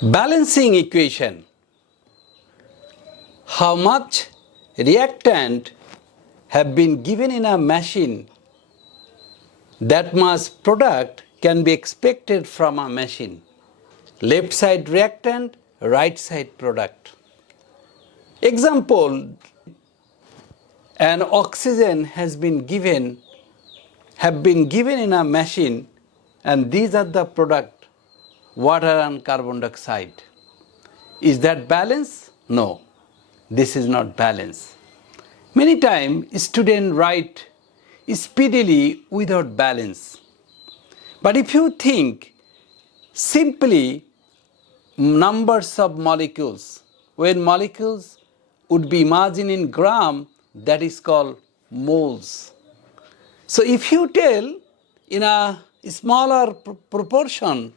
Balancing equation. How much reactant have been given in a machine, that much product can be expected from a machine. Left side reactant, right side product. Example, an oxygen have been given in a machine, and these are the product, water and carbon dioxide. Is that balance? No, this is not balance. Many times students write speedily without balance. But if you think simply numbers of molecules, when molecules would be imagined in gram, that is called moles. So if you tell in a smaller proportion,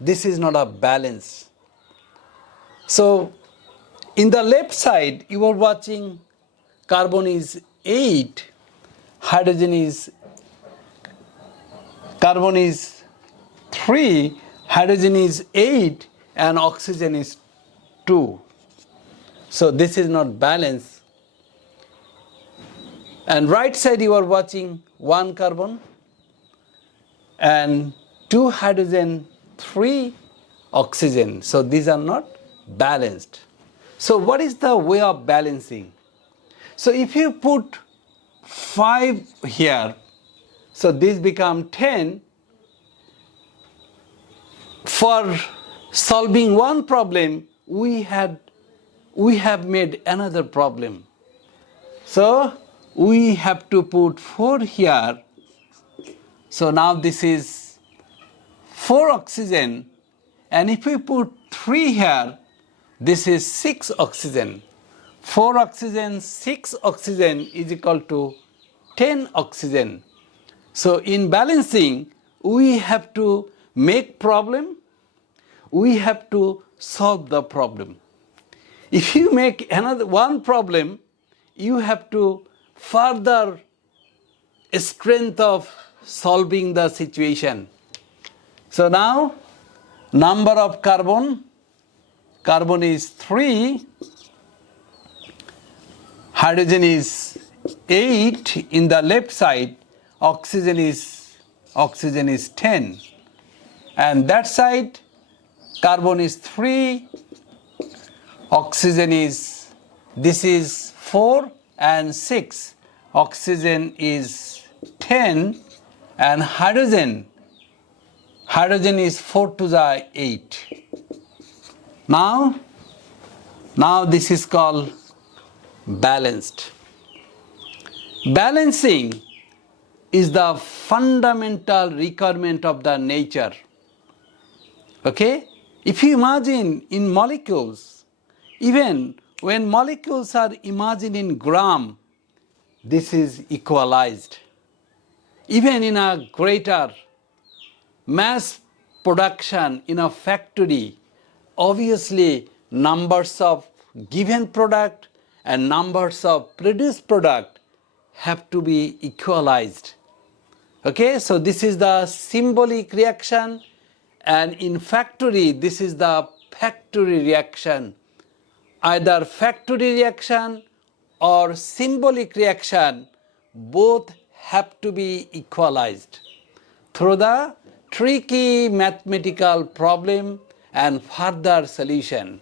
this is not a balance. So in the left side, you are watching carbon is 8, carbon is 3, hydrogen is 8, and oxygen is 2. So this is not balance. And right side you are watching 1 carbon and 2 hydrogen, 3 oxygen. So these are not balanced. So what is the way of balancing? So if you put 5 here, so this become 10. For solving one problem, we have made another problem. So we have to put 4 here. So now this is 4 oxygen, and if we put 3 here, this is 6 oxygen. 4 oxygen, 6 oxygen is equal to 10 oxygen. So in balancing, we have to make problem, we have to solve the problem. If you make another one problem, you have to further strength of solving the situation. So now number of carbon is 3, hydrogen is 8 in the left side, oxygen is 10, and that side carbon is 3, oxygen is, this is 4 and 6, oxygen is 10, and hydrogen is 4 to the 8. Now this is called balanced. Balancing is the fundamental requirement of the nature. Okay? If you imagine in molecules, even when molecules are imagined in gram, this is equalized. Even in a greater mass production in a factory, obviously numbers of given product and numbers of produced product have to be equalized. Okay, so this is the symbolic reaction, and in factory this is the factory reaction. Either factory reaction or symbolic reaction, both have to be equalized through the tricky mathematical problem and further solution.